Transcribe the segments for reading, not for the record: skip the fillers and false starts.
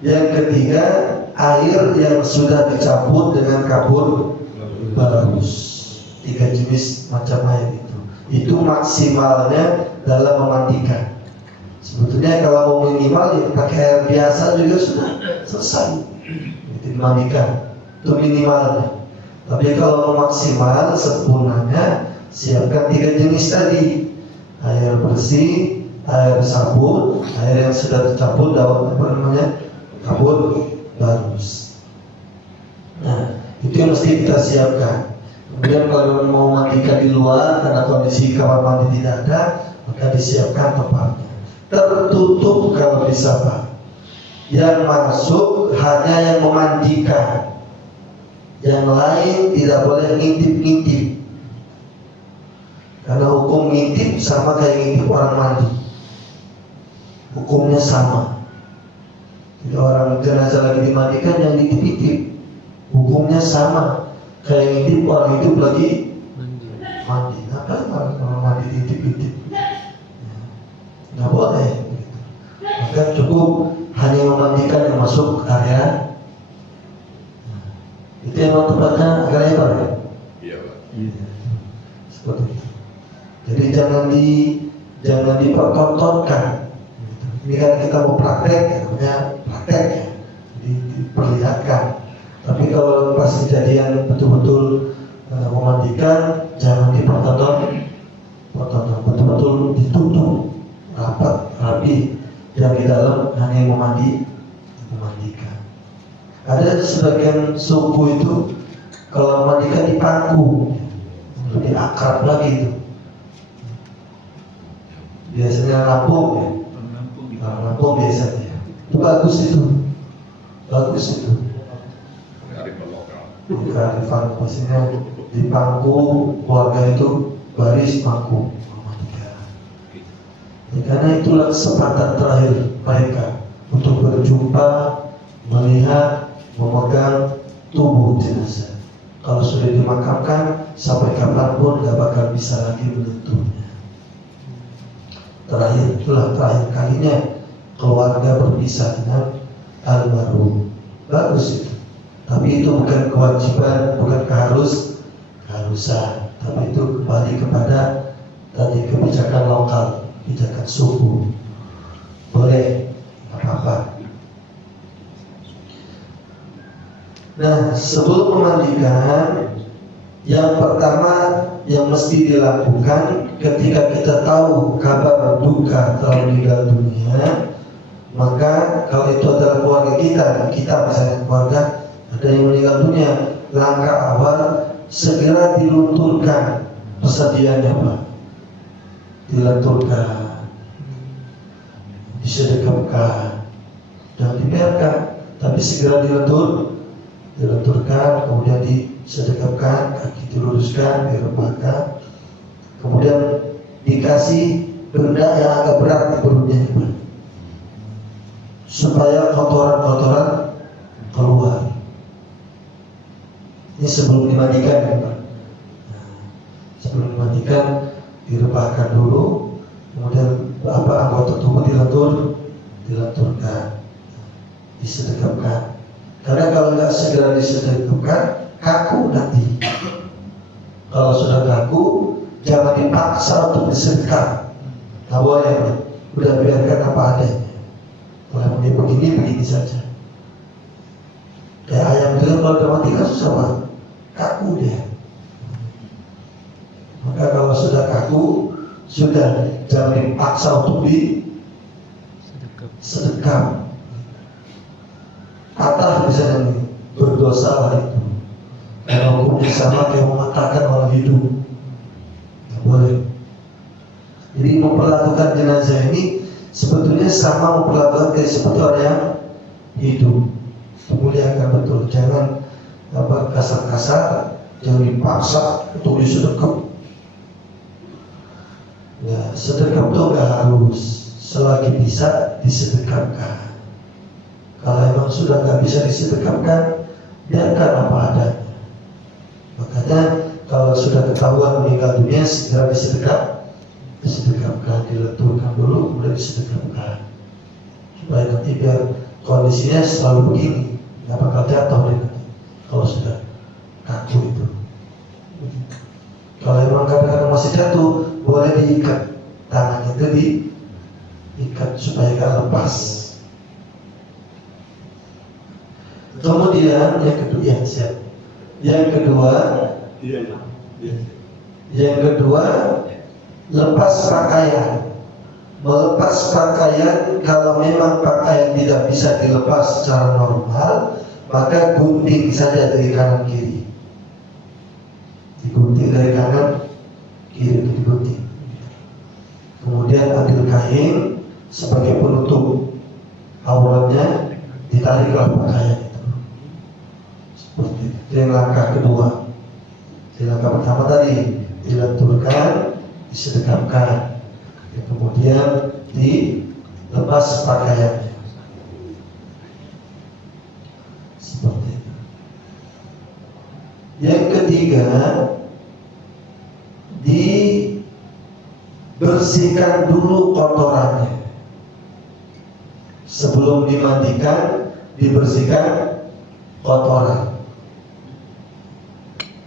Yang ketiga, air yang sudah dicampur dengan karbon barus. 3 jenis macam air itu. Itu maksimalnya dalam memandikan. Sebetulnya kalau mau minimal ya pakai air biasa juga sudah selesai. Itu dimandikan. Itu minimalnya. Tapi kalau maksimal sempurnanya siapkan 3 jenis tadi. Air bersih, air sabun, air yang sudah tercampur daun karbon barus. Nah, itu yang mesti kita siapkan. Kemudian kalau mau mandikan di luar karena kondisi kamar mandi tidak ada, maka disiapkan tempatnya. Tertutup kalau bisa Pak. Yang masuk hanya yang memandikan. Yang lain tidak boleh ngintip-ngintip. Karena hukum ngintip sama kayak ngintip orang mandi. Hukumnya sama. Jadi orang jenazah lagi dimandikan yang ngintip-ngintip. Hukumnya sama. Kayak ngintip orang hidup lagi mandi. Apa orang mandi ngintip-ngintip? Nggak boleh. Maka cukup hanya memandikan yang masuk area. Itu yang tempatnya agak lebar ya? Iya Pak. Seperti itu. Jadi jangan dipertontonkan. Ini kan kita mau praktek, namanya praktek ya. Jadi diperlihatkan. Tapi kalau pas kejadian betul-betul memandikan, jangan dipertonton, betul-betul ditutup, rapat, rapi. Yang di dalam hanya yang memandikan. Ada sebagian suku itu kalau memandikan di pangku, lebih akrab lagi itu. Biasanya Lampung ya, Lampung biasanya. Itu bagus itu. Kearifan maksudnya di pangku keluarga itu baris pangku memandikan. Ya, karena itulah kesempatan terakhir mereka untuk berjumpa, melihat, memegang tubuh jenazah. Kalau sudah dimakamkan, sampai kapanpun gak bakal bisa lagi menyentuhnya. Itulah terakhir kalinya keluarga berpisah dengan almarhum. Bagus itu. Tapi itu bukan kewajiban, bukan keharusan. Tapi itu kembali kepada tadi kebijakan lokal, kebijakan suku. Boleh, apa-apa. Nah, sebelum memandikan, yang pertama yang mesti dilakukan ketika kita tahu kabar duka telah meninggal dunia, maka kalau itu adalah keluarga kita misalnya keluarga ada yang meninggal dunia, langkah awal segera dilunturkan persediaannya Pak. Dilenturkan, disedekapkan, jangan dibiarkan, tapi segera dilenturkan, kemudian disedekapkan, kaki diluruskan, diremakan, kemudian dikasih benda yang agak berat di perutnya supaya kotoran-kotoran keluar. Ini sebelum dimandikan ya Pak. Sebelum dimandikan direbahkan dulu, kemudian anggota tubuh dilenturkan, disedekapkan. Karena kalau nggak segera disedekapkan, kaku nanti. Kalau sudah kaku, jangan dipaksa untuk disedekap. Nggak boleh, udah biarkan apa adanya. Kalau dia begini saja. Kayak ayam itu kalau udah mati kan susah Pak. Kaku dia. Maka kalau sudah kaku, sudah jangan dipaksa untuk disedekap. Kata misalnya nih, berdosa lah itu. Karena hukumnya sama kayak mematakan orang hidup. Tidak boleh. Jadi memperlakukan jenazah ini sebetulnya sama memperlakukan kayak seperti orang yang hidup. Memuliakan betul. Jangan kasar-kasar, jangan dipaksa untuk disedekap. Ya, sedekap itu nggak harus, selagi bisa disedekapkan. Kalau emang sudah nggak bisa disedekapkan, biarkan apa adanya. Makanya kalau sudah ketahuan meninggal dunia, segera disedekapkan, dilenturkan dulu, kemudian disedekapkan. supaya nanti biar kondisinya selalu begini, nggak bakal jatuh deh nanti kalau sudah kaku itu. Kalau emang kadang-kadang masih jatuh, boleh diikat tangannya itu, diikat supaya nggak lepas. Kemudian yang kedua, ya siap. Yang kedua, lepas pakaian. Melepas pakaian, kalau memang pakaian tidak bisa dilepas secara normal, maka gunting saja dari kanan kiri. Digunting dari kanan kiri, digunting. Kemudian ambil kain sebagai penutup auratnya, ditariklah pakaian itu. Seperti itu. Yang langkah kedua. Yang langkah pertama tadi dilenturkan, disedekapkan. Kemudian dilepas pakaiannya. Seperti itu. Yang ketiga, dibersihkan dulu kotorannya. Sebelum dimandikan, dibersihkan kotoran.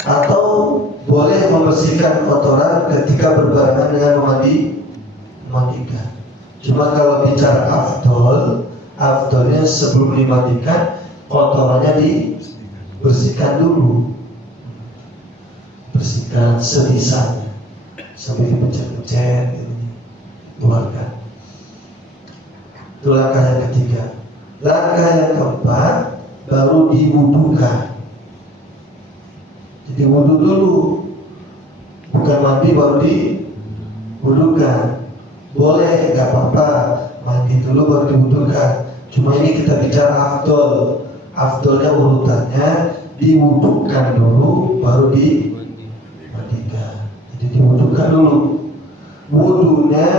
Atau boleh membersihkan kotoran ketika berbarengan dengan memandikan. Cuma kalau bicara afdolnya sebelum dimandikan, kotorannya dibersihkan dulu. Bersihkan sebisanya, sampai dipencet-pencet, keluarkan. Itu langkah yang ketiga. Langkah yang keempat, baru diwudukan. Jadi wudu dulu, bukan mandi baru diwudukan. Boleh, nggak apa-apa, mandi dulu baru diwudukan. Cuma ini kita bicara afdol. Afdolnya urutannya diwudukan dulu, baru dimandikan. Jadi diwudukan dulu. Wudunya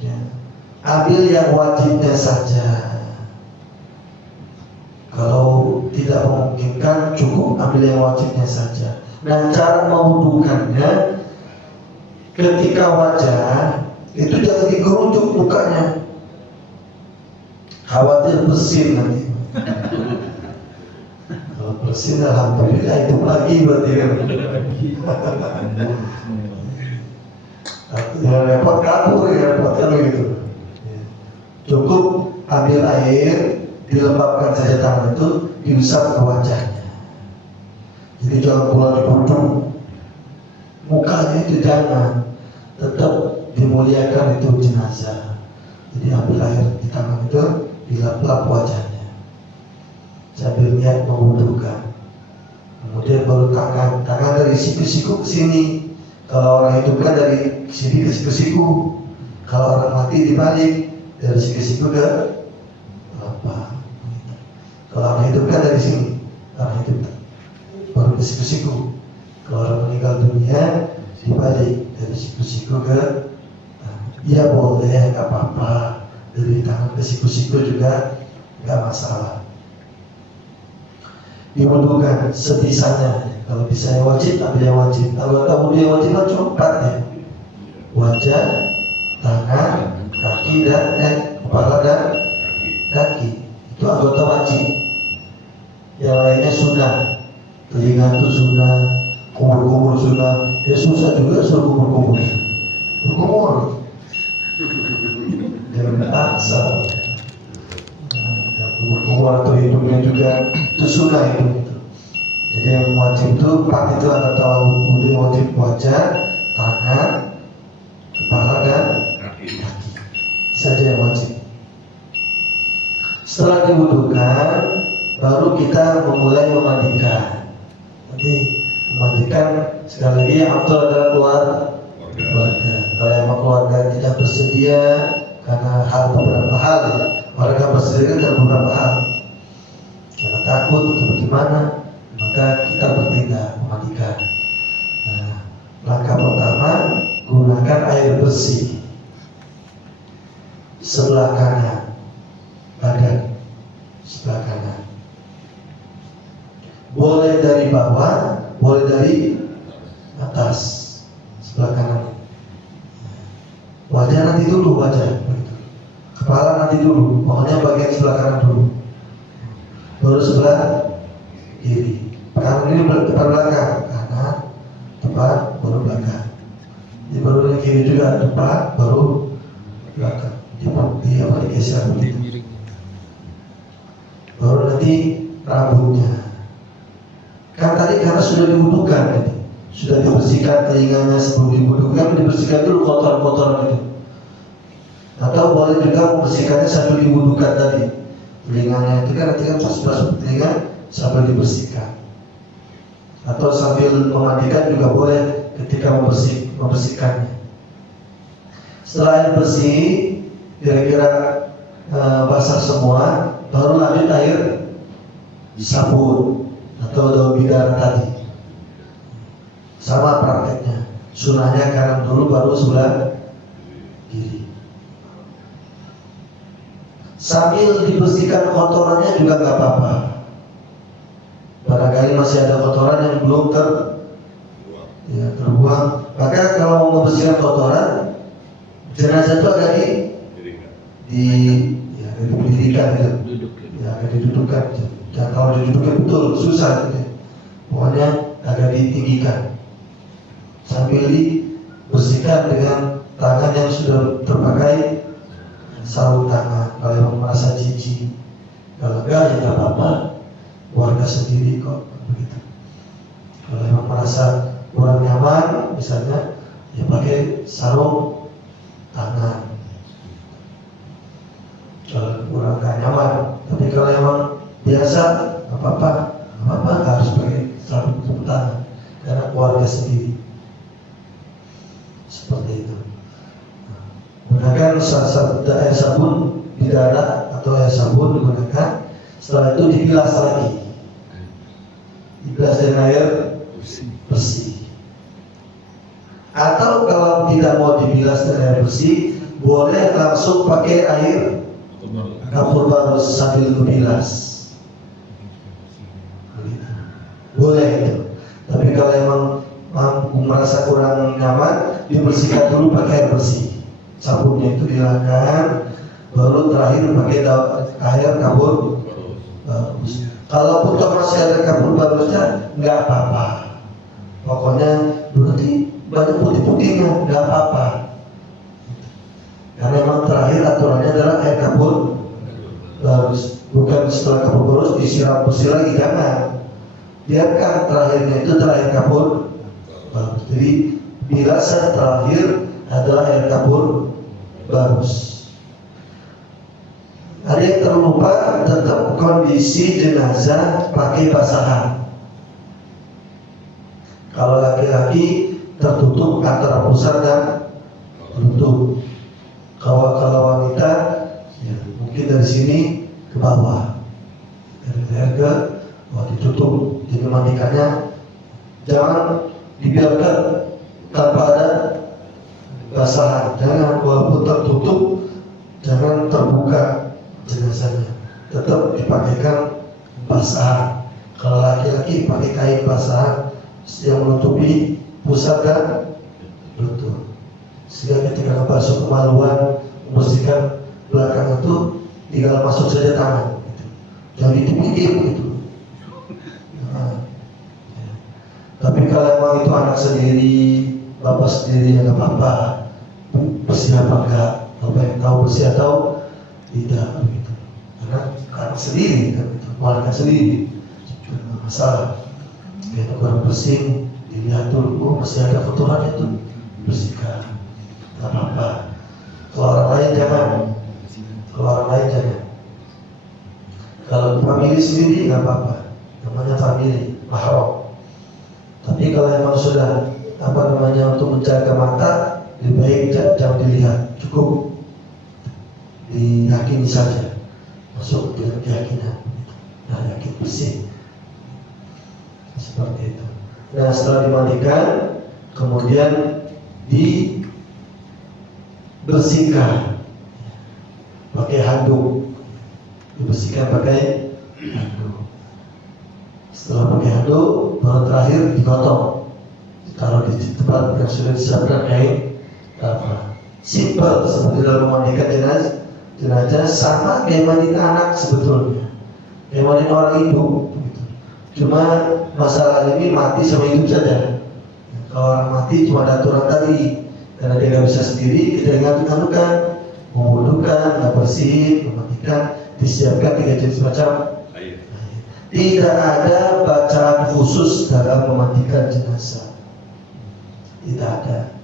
ya, ambil yang wajibnya saja. Kalau tidak memungkinkan, cukup ambil yang wajibnya saja. Nah, cara mewudukannya, ketika wajah itu jangan dikerucut mukanya, khawatir bersin nanti. Kalau bersin, alhamdulillah itu lagi berarti kan. Yang repot kabur, ya repot kan gitu. Cukup ambil air, dilembabkan saja tangan itu, diusap ke wajahnya. Jadi jangan pula dikucuk mukanya, itu jangan. Tetap dimuliakan itu jenazah. Jadi ambil air di tangan itu, dilap-lap wajahnya sambil niat mewudukan. Kemudian baru tangan dari siku-siku ke sini. Kalau orang hidup kan dari sini ke siku-siku. Kalau orang mati dibalik dari siku-siku ke apa? Kalau orang hidup kan dari sini, orang hidup baru ke siku-siku. Kalau orang meninggal dunia dibalik dari siku-siku ke, ya boleh, nggak apa-apa. Dari tangan ke siku-siku juga nggak masalah. Diwudukan sebisanya. Kalau bisa yang wajib, ambil yang wajib. Kalau kamu yang wajib kan cuma 4 ya. Wajah, tangan, kaki dan kepala dan kaki. Itu anggota wajib. Yang lainnya sunnah. Telinga itu sunnah, kumur-kumur sunnah. Ya susah juga suruh kumur-kumur. Kumur. Jangan paksa. Kumur atau hidungnya juga itu sunnah itu. Jadi yang wajib itu 4 itu anggota wudhu yang wajib: wajah, tangan, kepala dan kaki. Saja yang wajib. Setelah diwudukan, baru kita memulai memandikan. Jadi memandikan sekali lagi yang afdal adalah keluarga. Kalau emang keluarga tidak bersedia karena beberapa hal ya, warga bersedia kan beberapa hal. Karena takut atau bagaimana, maka kita bertindak memandikan. Nah, langkah pertama, gunakan air bersih sebelah kanan badan, sebelah kanan. Boleh dari bawah, boleh dari atas, sebelah kanan. Wajah nanti dulu, wajah. Kepala mandi dulu, pokoknya bagian sebelah kanan dulu, baru sebelah kiri. Kanan ini depan belakang, kanan, depan, baru belakang. Jadi baru yang kiri juga depan, baru belakang. Digeser begitu. Baru nanti rambutnya. Kan tadi karena sudah diwudukan, sudah dibersihkan telinganya sebelum diwudukan, dibersihkan dulu kotoran-kotoran itu. Atau boleh juga membersihkannya sambil diwudukan tadi. Telinganya itu kan nanti kan pas telinga sambil dibersihkan. Atau sambil memandikan juga boleh ketika membersihkannya. Setelah air bersih, kira-kira basah semua, baru lanjut air sabun atau daun bidara tadi. Sama prakteknya. Sunahnya kanan dulu, baru sebelah kiri. Sambil dibersihkan kotorannya juga nggak apa-apa. Barangkali masih ada kotoran yang belum terbuang. Maka kalau mau membersihkan kotoran, jenazah itu agak didirikan gitu. Agak didudukkan. Dan kalau didudukkan betul susah gitu. Pokoknya agak ditinggikan. Sambil dibersihkan dengan tangan yang sudah terpakai sarung tangan. Kalau yang merasa jijik, kalau enggak ya tidak apa-apa, warga sendiri kok begitu. Kalau yang merasa kurang nyaman, misalnya ya pakai sarung tangan. Kalau kurang gak nyaman, tapi kalau emang biasa, apa-apa harus pakai sarung tangan karena keluarga sendiri. Seperti itu. Gunakan air sabun bidara atau air sabun digunakan. Setelah itu dibilas lagi. Dibilas dengan air bersih. Atau kalau tidak mau dibilas dengan air bersih, boleh langsung pakai air kapur baru sambil dibilas. Boleh itu. Tapi kalau emang merasa kurang nyaman, dibersihkan dulu pakai air bersih. Sabunnya itu dihilangkan, baru terakhir pakai air kapur bagus. Kalau pun masih ada kapur bagusnya, nggak apa-apa. Pokoknya berarti banyak putih-putihnya, nggak apa-apa. Karena memang terakhir aturannya adalah air kapur bagus. Bukan setelah kapur bagus disiram bersih lagi, jangan. Biarkan terakhirnya itu terakhir kapur bagus. Jadi bilasan terakhir adalah air kapur bagus. Ada yang terlupa tentang kondisi jenazah pakai basahan. Kalau laki-laki tertutup antara pusar dan lutut. Kalau wanita ya, mungkin dari sini ke bawah, dari leher ke ditutup. Jadi mandikannya jangan dibiarkan tanpa ada basahan. Jangan, walaupun tertutup, jangan terbuka jenazahnya, tetap dipakaikan basahan. Kalau laki-laki pakai kain basahan yang menutupi pusat dan lutut, sehingga ketika membasuh kemaluan, membersihkan belakang itu tinggal masuk saja tangan gitu. Jangan ditip-tip gitu. Tapi kalau emang itu anak sendiri, bapak sendiri, ya nggak apa-apa. Bersih apa enggak, bapak yang tahu bersih atau tidak begitu. Karena anak sendiri kan itu, keluarga sendiri, tidak masalah. Kalau kurang bersih, dilihat dulu, masih ada kotoran itu, bersihkan. Tidak apa-apa. Kalau orang lain jangan. Kalau famili sendiri nggak apa-apa, namanya famili mahram. Tapi kalau memang sudah untuk menjaga mata, lebih baik jangan dilihat, cukup diyakini saja, masuk dengan keyakinan, yakin bersih, seperti itu. Nah, setelah dimandikan, kemudian dibersihkan pakai handuk, dibersihkan pakai handuk. Setelah pakai handuk, baru terakhir digotong, ditaruh di tempat yang sudah disiapkan kain kafan. Simpel seperti dalam memandikan Jenazah sama kayak mandiin anak sebetulnya, kayak mandiin orang hidup gitu. Cuma masalah ini mati sama hidup saja. Kalau orang mati cuma ada aturan tadi, karena dia nggak bisa sendiri, kita ingat-ingatkan, membunuhkan, nggak bersihin, mematikan, disiapkan 3 jenis macam. Tidak ada bacaan khusus dalam memandikan jenazah. Tidak ada.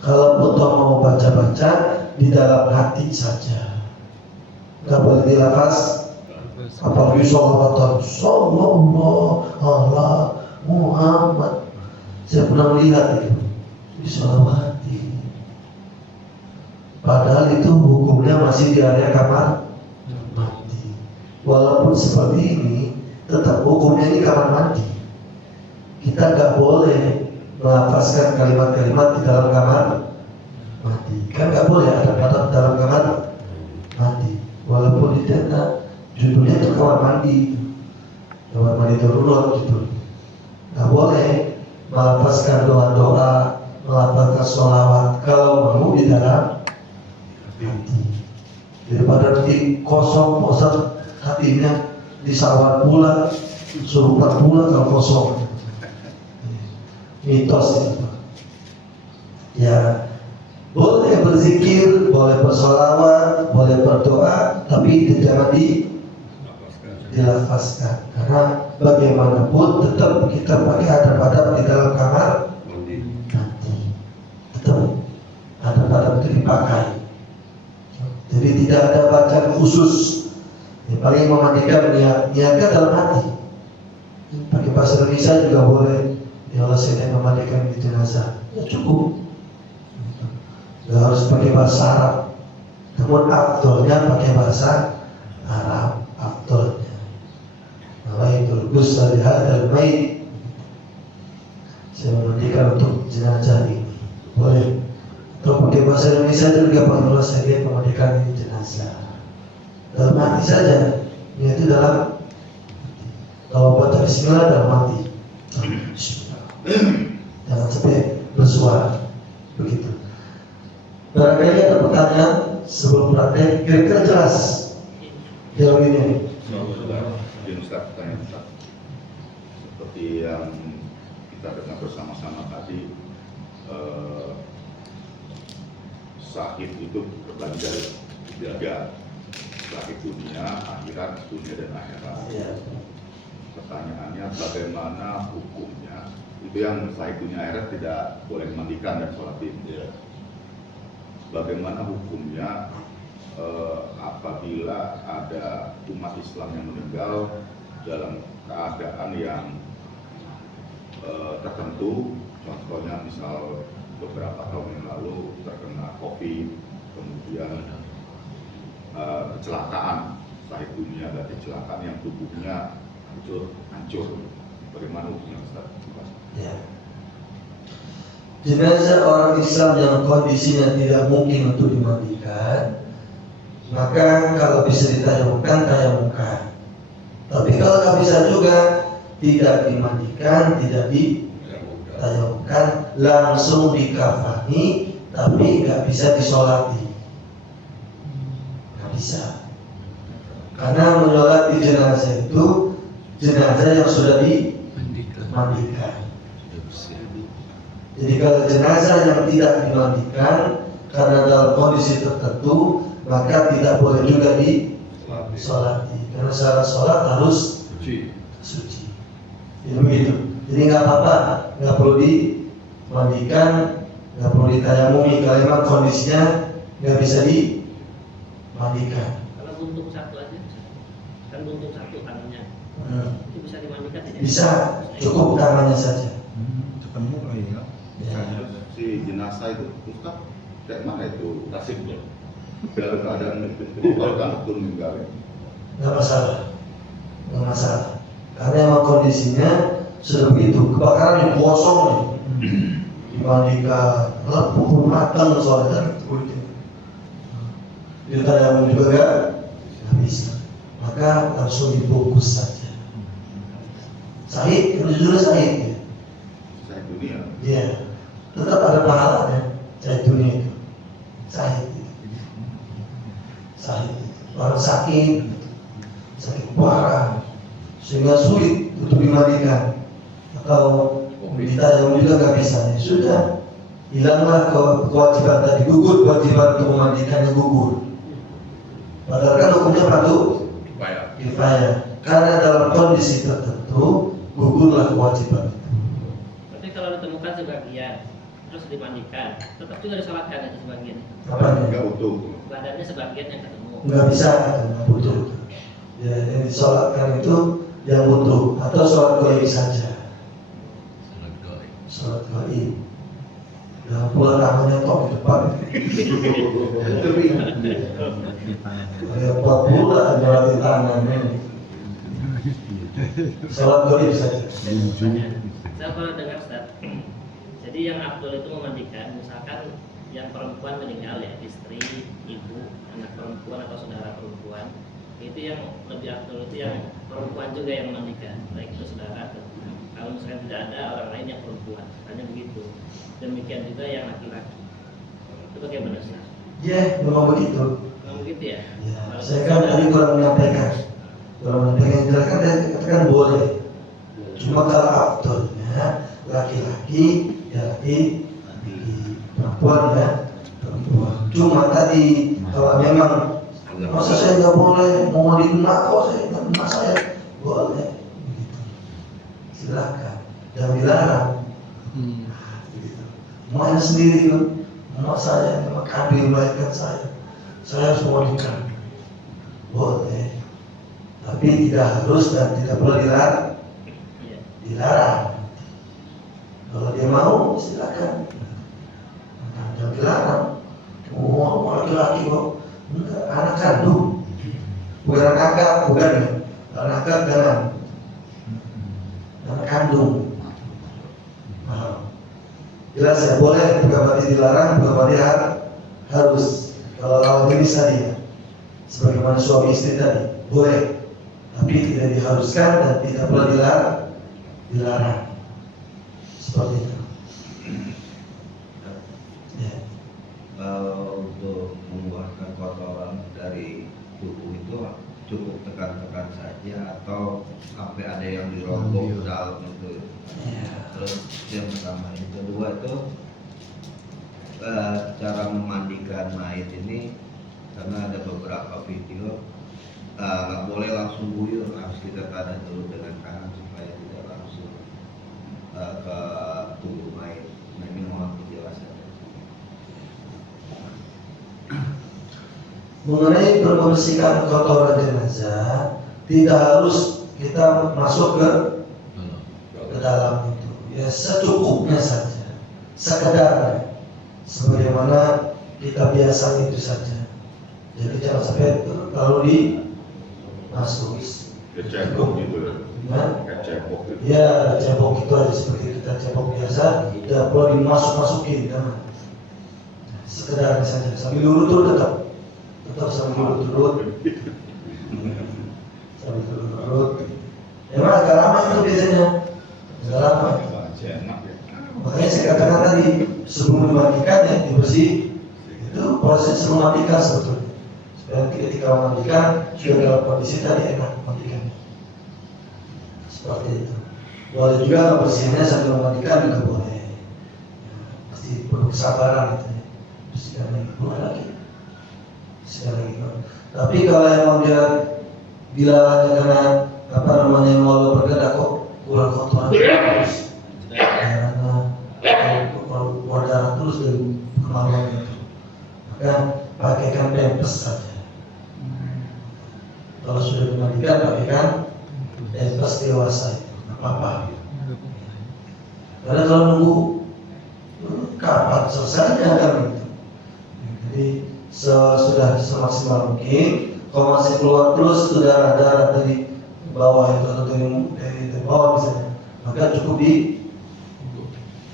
Kalau toh mau baca-baca di dalam hati saja, nggak boleh dilafaz. Apalagi sholawatan, Sallallahu ala Muhammad. Saya pernah melihat itu disolawati. Padahal itu hukumnya masih di area kamar mandi. Walaupun seperti ini, tetap hukumnya ini kamar mandi. Kita nggak boleh melafazkan kalimat-kalimat di dalam kamar mandi. Kan nggak boleh ada pada dalam kamar mandi. Walaupun di tenda judulnya itu kamar mandi, kamar mandi darurat gitu. Nggak boleh melafazkan doa-doa, melafazkan sholawat kalau mau di dalam hati. Daripada nanti kosong hatinya disawar pula, suruh pula kalau kosong. Mitos itu. Ya, boleh berzikir, boleh bersolawat, boleh berdoa, tapi jangan dilafazkan. Karena bagaimanapun tetap kita pakai adab-adab di dalam kamar mandi. Tetap adab-adab itu dipakai. Jadi tidak ada bacaan khusus. Yang paling memandikan niatkan dalam hati. Pakai bahasa Indonesia juga boleh. Ya Allah, saya memandikan di jenazah. Ya cukup. Gak harus pakai bahasa Arab. Namun aktornya pakai bahasa Arab. Aktornya. Nawaitul ghusla li hadzal mayit. Saya memandikan untuk jenazah ini. Boleh. Atau pakai bahasa Indonesia juga Allah, saya memandikan ini jenazah. Dalam hati saja. Yaitu dalam. Kalau baca bismillah dalam hati. Jangan sampai bersuara. Begitu. Barangkali ada pertanyaan sebelum praktek. Kira-kira jelas jauh ini. Ustaz, pertanyaan Ustaz. Seperti yang kita dengar bersama-sama tadi, sahid itu terbagi dari 3, sahid dunia, akhirat, dunia dan akhirat. Ya. Pertanyaannya bagaimana hukumnya? Itu yang sahid dunia akhirat tidak boleh memandikan dan sholatin. Ya. Bagaimana hukumnya apabila ada umat Islam yang meninggal dalam keadaan yang tertentu, contohnya misal beberapa tahun yang lalu terkena COVID, kemudian kecelakaan, sahid dunia dan kecelakaan yang tubuhnya hancur. Bagaimana hukumnya Ustaz? Ya. Jenazah orang Islam yang kondisinya tidak mungkin untuk dimandikan, maka kalau bisa ditayamumkan, tayamumkan. Tapi kalau nggak bisa juga, tidak dimandikan, tidak ditayamumkan, langsung dikafani, tapi nggak bisa disolati. Nggak bisa. Karena menyolati jenazah itu jenazah yang sudah dimandikan. Jadi kalau jenazah yang tidak dimandikan karena dalam kondisi tertentu, maka tidak boleh juga disolati. Karena syarat sholat harus suci. Jadi begitu. Jadi nggak apa-apa, nggak perlu dimandikan, nggak perlu ditayamumi kalau memang kondisinya nggak bisa dimandikan. Kalau buntung satu aja, kan buntung satu tangannya, itu bisa dimandikan tidak? Bisa, cukup tangannya saja. Ketemu ya. Si jenazah itu Ustaz, kayak mana itu nasibnya? Dalam keadaan kan itu meninggal. Nggak masalah, nggak masalah. Karena emang kondisinya sudah begitu, kebakaran yang kosong nih, dimandikan, lepuh matang soalnya kulitnya. Ditayamum juga nggak bisa, maka langsung dibungkus saja. Sahid, jujur sahid ya. Sahid dunia. Iya, tetap ada pahalanya sahid dunia itu, sahid. sakit parah sehingga sulit untuk dimandikan atau ditajam juga nggak bisa, ya sudah hilanglah kewajiban tadi, gugur kewajiban untuk memandikannya, gugur. Padahal kan hukumnya patut kifayah, karena dalam kondisi tertentu gugurlah kewajiban. Tapi kalau ditemukan sebagian terus dimandikan, tetap juga disolatkan aja sebagian. Apa Enggak utuh. Badannya sebagian yang ketemu. nggak bisa, nggak butuh. Ya, yang disolatkan itu yang butuh atau sholat goib saja. Sholat goib. Yang pula namanya tok di depan. Yang pula ada di tangan. Sholat goib saja. Saya pernah dengar Ustaz. Jadi yang afdol itu memandikan, misalkan yang perempuan meninggal ya, istri, ibu, anak perempuan atau saudara perempuan, itu yang lebih afdol itu yang perempuan juga yang memandikan, baik itu saudara atau kalau misalkan tidak ada orang lain yang perempuan, hanya begitu. Demikian juga yang laki-laki. Itu bagaimana Ustaz? Ya, memang begitu. Memang begitu ya? Ya, saya kan tadi kurang menyampaikan. Jelaskan dan katakan boleh. Cuma kalau afdolnya laki-laki ya laki, perempuan ya perempuan. Cuma tadi kalau memang masa saya nggak boleh mau dinak kok saya nggak saya boleh begitu. Silakan, jangan dilarang. Begitu. Maunya sendiri kan, mau saya mau kambing melahirkan saya harus mau nikah. Boleh, tapi tidak harus dan tidak perlu dilarang. Kalau dia mau silakan, jangan dilarang. Oh, laki-laki kok enggak, anak kandung bukan anak angkat, bukan ya, anak angkat jangan, anak kandung. Nah, jelas ya, boleh, bukan berarti dilarang, bukan berarti harus. Kalau lawan jenis tadi ya, sebagaimana suami istri tadi, boleh, tapi tidak diharuskan dan tidak perlu dilarang. Seperti itu. Ya. Kalau untuk mengeluarkan kotoran dari tubuh itu cukup tekan-tekan saja atau sampai ada yang dirombong ke dalam itu. Ya. Terus yang pertama, yang kedua itu cara memandikan mayat ini, karena ada beberapa video nggak boleh langsung buyur, harus kita tadah dulu dengan tangan supaya tidak langsung ke tubuh mayat. Nah, ini mohon penjelasannya. Mengenai membersihkan kotoran jenazah, tidak harus kita masuk ke dalam itu. Ya secukupnya saja, sekedar sebagaimana kita biasa itu saja. Jadi jangan sampai terlalu masuk. Kecebok gitu. Ya, Kecebok gitu. ya cebok itu aja seperti kita cebok biasa, tidak perlu dimasuk-masukin, kan? Sekedar saja, sambil lurut tetap sambil lurut, Memang agak lama itu biasanya, agak lama. Makanya saya katakan tadi sebelum dimandikan ya dibersih, itu proses memandikan sebetulnya. Supaya ketika memandikan sudah dalam kondisi tadi enak memandikan. Seperti itu. Boleh juga bersihnya sambil memandikan juga boleh. Pasti perlu kesabaran gitu ya. Bersihkan lagi, boleh lagi. Bersihkan lagi. Tapi kalau emang dia bila hanya karena apa namanya mau bergerak kok kurang kotoran terus, karena keluar darah terus dari kemaluan itu, maka pakaikan pampers saja. Kalau sudah dimandikan pakaikan pampers dewasa itu, nggak apa-apa. Karena kalau nunggu kapan selesainya kan gitu. Jadi sudah semaksimal mungkin. Kalau masih keluar terus itu darah dari bawah itu atau dari bawah misalnya, maka cukup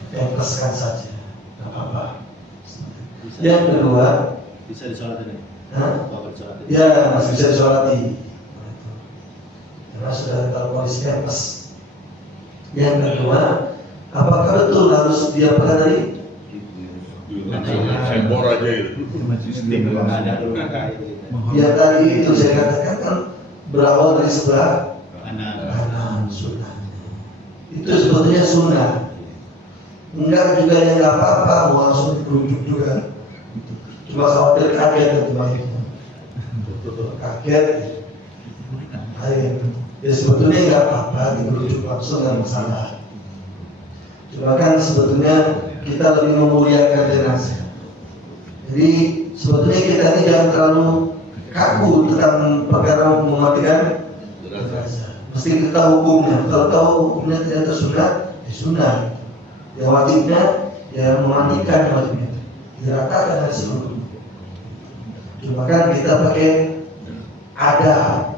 dipempeskan saja, nggak apa-apa. Yang kedua, bisa disolatin ya? Waktu disolatin? Ya masih bisa disolati, karena sudah dalam kondisi pempes. Yang kedua, apakah betul harus dia pakai tadi? Sembor aja itu. Sistem ada dulu Ya tadi itu saya katakan kan berawal dari sebelah Kanan. kanan sunnahnya. Itu sebetulnya sunnah. Enggak juga yang nggak apa-apa mau langsung dirujuk juga. Cuma khawatir kaget itu mayitnya. Kaget. Ayo. Ya sebetulnya nggak apa-apa dirujuk langsung nggak masalah. Cuma kan sebetulnya kita lebih memuliakan jenazah. Jadi sebetulnya kita ini jangan terlalu kaku tentang perkara mematikan jenazah. Mesti kita hukumnya. Kalau tahu hukumnya ternyata sunnah, ya sunnah. Yang wajibnya ya memandikan wajibnya. Diratakan dengan seluruh. Cuma kan kita pakai adab.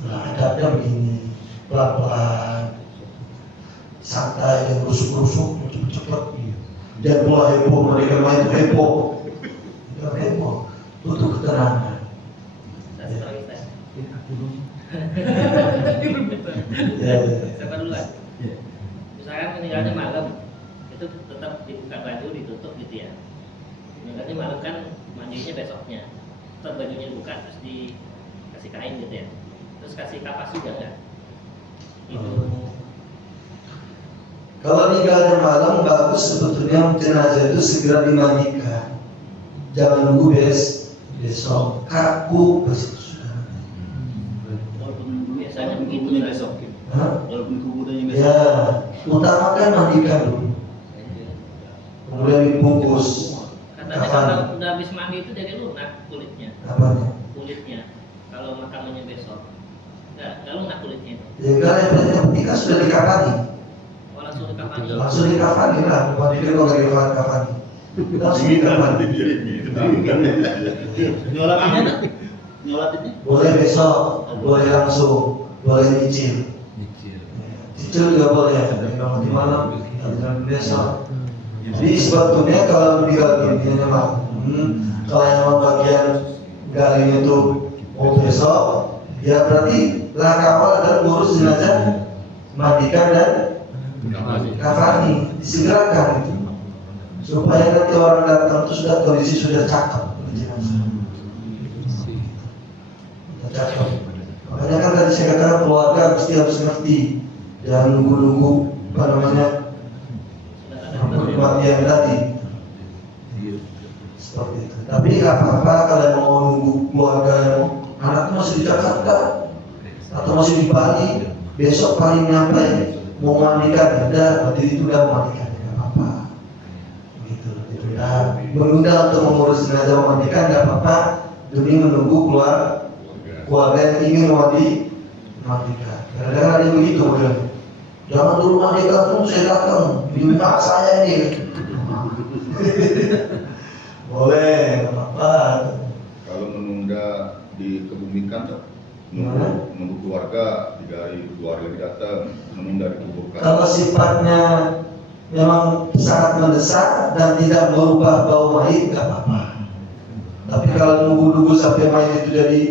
Nah, adabnya begini, pelan-pelan, santai, dan rusuk-rusuk, cepet-cepet. Dan mulai heboh, mereka main heboh. Jangan heboh, butuh ketenangan. Ya, Siapa duluan? Misalkan meninggalnya malam, itu tetap dibuka baju, ditutup gitu ya. Meninggalnya malam kan mandinya besoknya, tetap bajunya dibuka terus dikasih kain gitu ya. Terus kasih kapas juga enggak? Itu kalau meninggalnya malam bagus sebetulnya jenazah itu segera dimandikan. Jangan nunggu besok kaku besok sudah. biasanya begitu besok. Hah? Walaupun kuburannya besok. Ya, utamakan mandikan dulu. Kemudian dibungkus. Katanya kalau udah habis mandi itu jadi lunak kulitnya. Apanya? Kulitnya kalau makanannya besok nggak lunak kulitnya itu. Ya kalau yang penting kan sudah dikafani. Oh, langsung dikafani. Langsung dikafani lah, mandikan kalau nggak dikafani. Langsung dikafani. Nyolatinnya, nyolatinnya. Boleh besok, boleh langsung, boleh nyicil. Nyicil juga boleh. Kalau di malam, kalau besok. Jadi sebetulnya kalau meninggal dunia malam, kalau yang bagian garing itu mau besok, ya berarti langkah awal adalah ngurus jenazah, mandikan dan kafani, disegerakan itu, supaya nanti orang datang itu sudah kondisi sudah cakep jenazah. Sudah cakep. Makanya kan tadi saya katakan keluarga mesti harus ngerti, jangan nunggu-nunggu apa namanya kematian tadi. Seperti itu. Tapi nggak apa-apa kalau yang mau nunggu keluarga yang anaknya masih di Jakarta atau masih di Bali, besok paling nyampe mau mandikan, udah waktu itu udah mandikan, nggak apa-apa. Gitu. Nah, menunda untuk mengurus jenazah memandikan nggak apa-apa demi menunggu keluarga yang ingin mandikan. Kadang-kadang ada yang begitu, model. Jangan dulu mandikan tuh saya datang, minta saya ini. Boleh, nggak apa-apa. Kalau menunda dikebumikan, menunggu keluarga, 3 hari keluarga datang, menunda dikuburkan. Kalau sifatnya memang sangat mendesak dan tidak merubah bau mayit, nggak apa-apa. Tapi kalau nunggu-nunggu sampai mayit itu jadi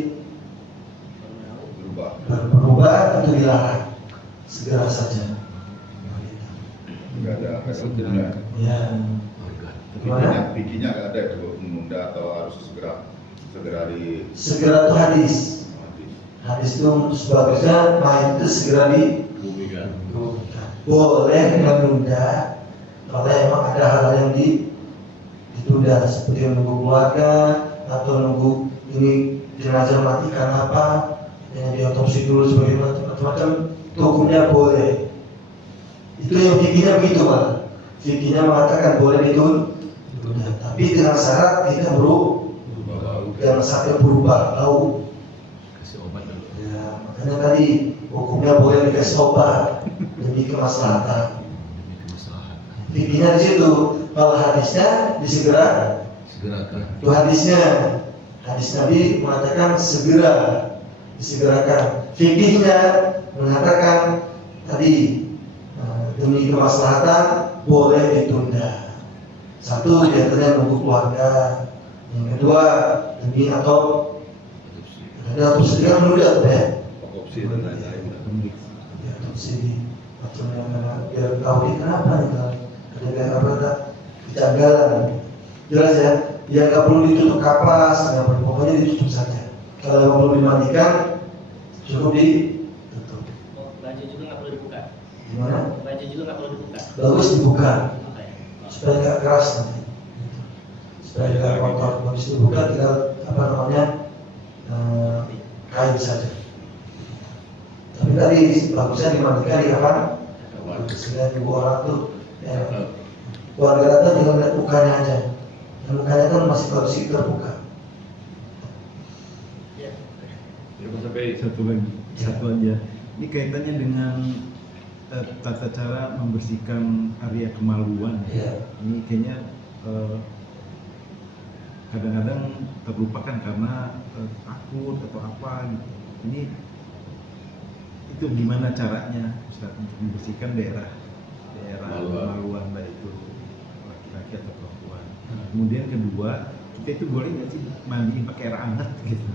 berubah, itu dilarang. Segera saja. Nggak ada hukumnya. Ya. Gimana? Bikinnya nggak ada itu menunda atau harus segera di Segera itu hadis. Hadis itu sebagusnya mayit itu segera Kuburan. boleh menunda kalau emang ada hal yang ditunda seperti menunggu keluarga atau nunggu ini jenazah mati karena apa, yang diotopsi dulu sebagai macam-macam, itu hukumnya boleh. Itu yang fikihnya begitu malah. Fikihnya mengatakan boleh ditunda, tapi dengan syarat tidak jangan sampai berubah bau. Ya, makanya tadi hukumnya boleh dikasih obat demi kemaslahatan. Fikihnya di situ. Kalau hadisnya disegerakan. Itu hadisnya. Hadis Nabi mengatakan segera disegerakan. Fikihnya mengatakan tadi demi kemaslahatan boleh ditunda. Satu diantaranya nunggu keluarga. Yang kedua demi atau ada otopsi kan menunda tuh ya. otopsi dan lain-lain. Ya otopsi atau yang mana biar tahu ini kenapa nih ada apa kejanggalan. Jelas ya. Ya nggak perlu ditutup kapas, nggak perlu, pokoknya ditutup saja. Kalau yang belum dimandikan cukup ditutup. Oh, baju juga nggak perlu dibuka. Gimana? Baju juga nggak perlu dibuka. Bagus dibuka Oke. supaya nggak keras nanti. Supaya nggak kotor. Bagus dibuka tinggal apa namanya kain saja. Tapi tadi bagusnya dimandikan di kapan? Sehingga ibu orang tuh ya, keluarga datang tinggal lihat mukanya aja. Dan mukanya kan masih bagus itu terbuka. Ya. Satu lagi, satu aja. Ini kaitannya dengan tata cara membersihkan area kemaluan. Iya. Ini kayaknya kadang-kadang terlupakan karena takut atau apa gitu. Ini itu gimana caranya Ustaz untuk membersihkan daerah kemaluan baik itu laki-laki atau perempuan. Kemudian kedua, kita itu boleh nggak sih mandiin pakai air hangat gitu?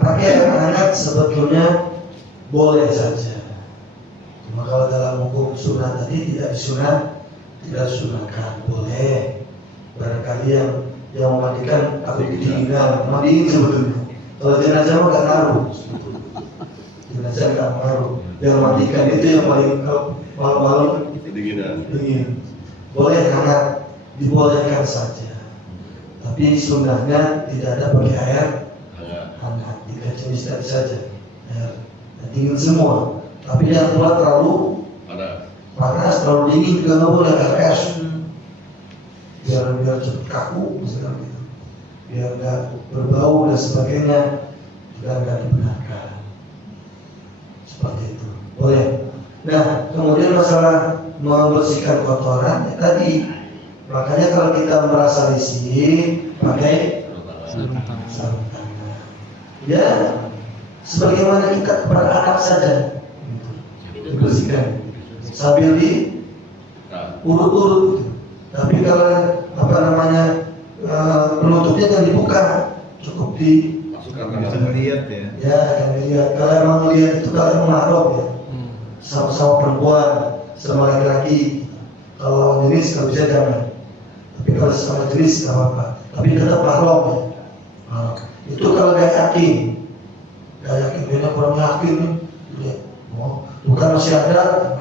Pakai air hangat sebetulnya boleh saja. Cuma kalau dalam hukum sunnah tadi tidak disunahkan, boleh. Barangkali yang memandikan tapi ditinggal, mandiin sebetulnya. Kalau jenazah mah nggak ngaruh, jenazah nggak ngaruh. Yang mandikan itu yang paling malam-malam dingin. Boleh hangat, dibolehkan saja. Tapi sunnahnya tidak ada pakai air hangat, 3 jenis tadi saja. Air dingin semua. Tapi jangan pula terlalu panas, terlalu dingin juga nggak boleh, air es. Biar cepat kaku, misalnya gitu. Biar nggak berbau dan sebagainya, juga nggak dibenarkan. Seperti itu, boleh. Nah, kemudian masalah membersihkan kotoran ya tadi. Makanya kalau kita merasa risih, pakai sarung tangan. Ya, sebagaimana kita kepada anak saja, dibersihkan sambil diurut-urut. Tapi kalau apa namanya penutupnya jangan dibuka, cukup di Bisa melihat ya. ya yang dilihat. Kalau emang melihat itu kalau emang mahram ya, sama-sama perempuan, sama laki-laki. Kalau lawan jenis kalau bisa jangan. Tapi kalau sama jenis nggak apa-apa. Tapi tetap mahram ya. Itu kalau nggak yakin, dia kurang yakin nih. Lihat, oh, bukan masih ada.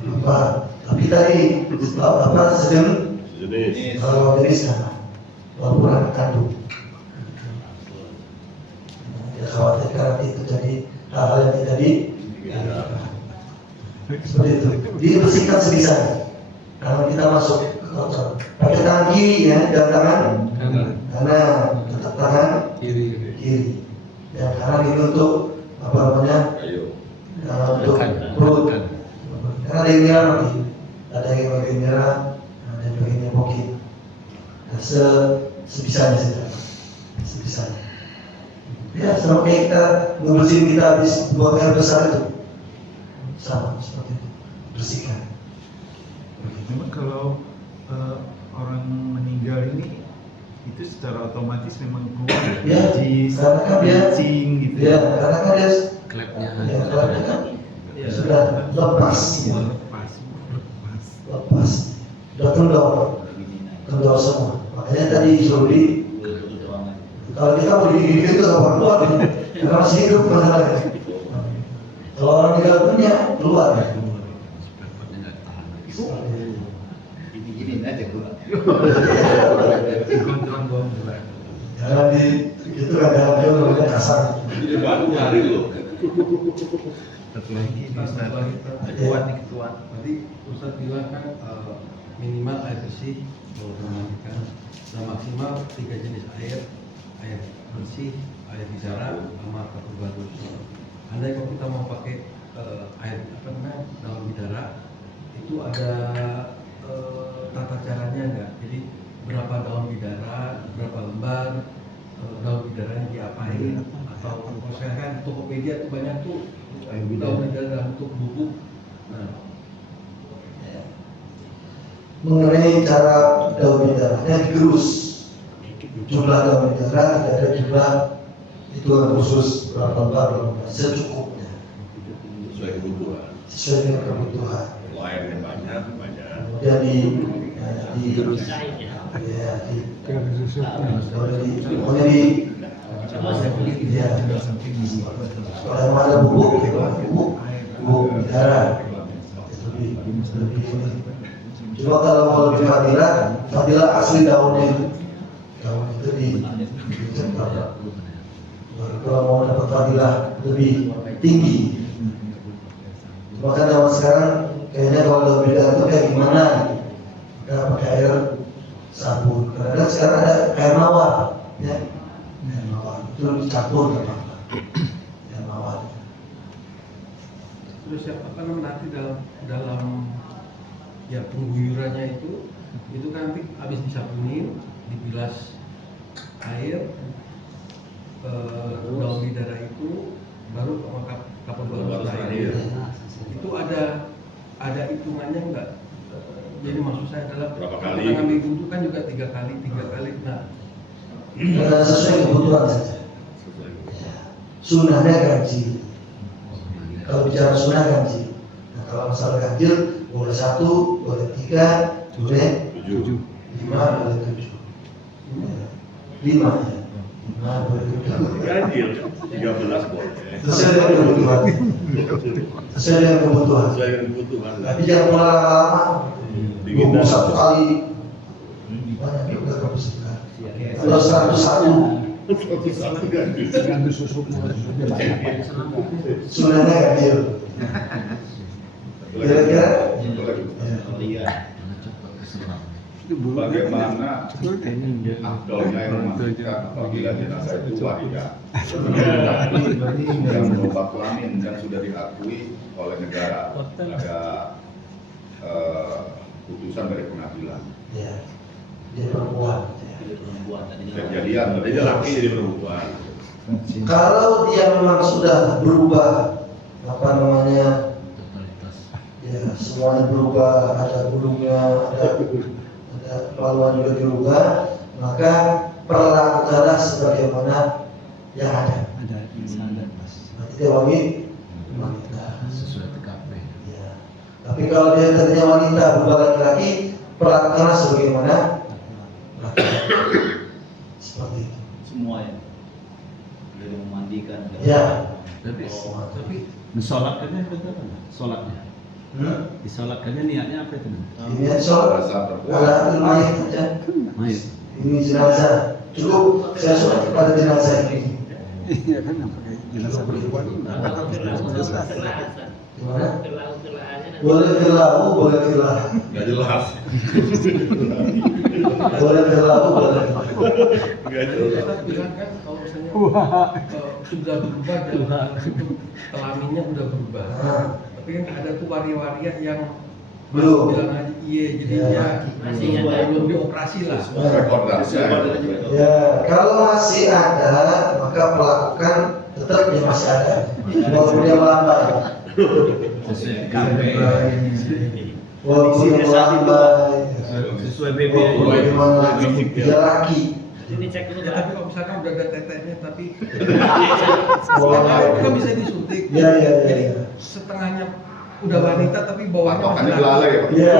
Apa? Tapi tadi apa sejenis kalau jenis kan, walaupun anak kandung. Ya khawatirkan nanti itu jadi hal-hal yang tidak seperti itu. Dibersihkan sebisanya. Kalau kita masuk ke kotor, pakai tangan kiri ya, jangan tangan kanan, tetap tangan kiri. Yang kanan ini untuk apa namanya? Untuk perut. Karena ada yang merah lagi, ada yang bagian merah, ada yang bagian bokit. Nah, sebisanya saja, sebisanya. Ya, sama kayak kita ngebersihin kita habis buang air besar itu, sama seperti itu, bersihkan. Memang kalau orang meninggal ini itu secara otomatis memang keluar Ya, najis, karena kan dia, kencing gitu. ya, karena kan dia, Klepnya. ya, klepnya kan sudah lepas, lepas, sudah kendor semua. Makanya tadi suruh kalau kita mau digigit itu sama keluar, karena masih hidup masalahnya. Kalau orang tinggal punya keluar. Gini aja keluar. Kontrol bola. Jangan di gitu kan, jangan dia namanya kasar. Satu lagi ketuaan nih ketuaan. Tadi Ustadz bilang kan minimal air bersih kalau memandikan dan maksimal 3 jenis air bersih, air bicara, sama kapur bagus. Andai kalau kita mau pakai air apa namanya daun bidara, itu ada tata caranya enggak? Jadi berapa daun bidara, berapa lembar, daun bidaranya diapain? Atau kalau saya kan di Tokopedia tuh banyak tuh daun bidara dalam bentuk bubuk. Nah, Mengenai cara daun bidaranya digerus, jumlah daun bidara tidak ada jumlah itu khusus berapa lembar secukupnya. sesuai kebutuhan. sesuai dengan kebutuhan. Kalau airnya banyak. Kemudian di Cair ya. ya di ya kalau ada bubuk darah lebih cuma kalau mau lebih fadilah asli daun itu dicetak. Kalau mau dapat fadilah lebih tinggi, cuma kan zaman sekarang kayaknya kalau daun beda itu kayak gimana nggak pakai air sabun, karena kan sekarang ada air mawar ya, air mawar itu dicampur apa air mawar. Terus apa namanya nanti dalam ya pengguyurannya itu kan nanti habis disapunin, dibilas air, daun bidara itu baru kapal baru air. Itu ada hitungannya enggak? Jadi maksud saya adalah Berapa kalau kali? kita ngambil wudhu kan juga 3 kali. Nah, Sesuai kebutuhan saja. Sunnahnya ganjil. Kalau bicara sunnah ganjil. Nah, kalau masalah ganjil boleh 1, boleh 3, boleh 7. 5, boleh 7. 5 ya. 5 boleh 7. Ganjil 13 boleh. Sesuai dengan kebutuhan. Sesuai dengan kebutuhan. Sesuai dengan kebutuhan. Tapi jangan mulai lama-lama. Dingin dan 21 kali. Banyak juga kamu sebelah. Kalau 101 satu ganjil. sunnahnya ganjil. Kira-kira Bagaimana afdolnya yang memastikan apabila jenazah itu wanita yang berubah kelamin dan sudah diakui oleh negara, ada putusan dari pengadilan. ya, dia perempuan. Kejadian Jadi laki jadi perempuan. Kalau dia memang sudah berubah, apa namanya, ya semuanya berubah, ada bulunya, ada kepalanya juga dirubah, maka perlakukanlah sebagaimana yang ada. Berarti dia wanita. Sesuai TKP. Ya. Tapi kalau dia ternyata wanita berubah laki-laki, perlakukanlah sebagaimana laki-laki. Seperti itu. Semua ya. Dari memandikan. Ya. Tapi tapi disolatkannya apa itu? Solatnya. Disolatkannya niatnya apa itu? Ini soal ala mayit aja. Mayit. Ini jenazah. Cukup saya sholat kepada jenazah ini. Iya kan pakai jenazah perempuan. Gimana? Firlahu-firlahannya nanti. Boleh firlahu, boleh filah. Gak jelas. Boleh firlahu, boleh. Gak jelas. kita bilang kan kalau misalnya sudah berubah dan kelaminnya udah berubah. Nah, Tapi kan ada tuh waria-waria yang Belum. bilang aja iya, jadi Ya. dia Masih belum dioperasi lah. Rekomendasi. ya kalau masih ada maka pelakukan tetap dia masih ada. Walaupun dia melambai. Sesuai TKP. Walaupun dia melambai. Sesuai Walaupun bagaimana dia laki. Ini cek dulu Ya, Pak. tapi kalau misalkan udah ada tetenya tapi Melambai. itu kan bisa disuntik. Ya, ya, ya, Jadi ya. setengahnya udah wanita tapi bawahnya Patokannya masih belalai ya Pak? Iya.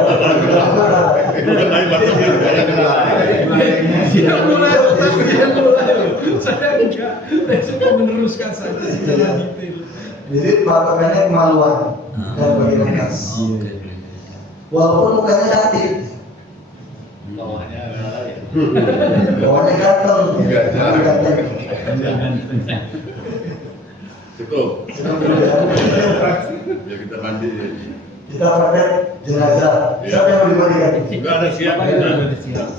Dia mulai tapi dia mulai. Saya enggak. Saya cuma meneruskan saja secara detail. Jadi patokannya kemaluan dan bagian atas. Walaupun mukanya cantik, Bawahnya ya. bawahnya ganteng. Enggak, Tapi ganteng. Cukup. Ya kita mandi. Kita praktek jenazah. Siapa yang mau dimandikan? Sudah ada siap.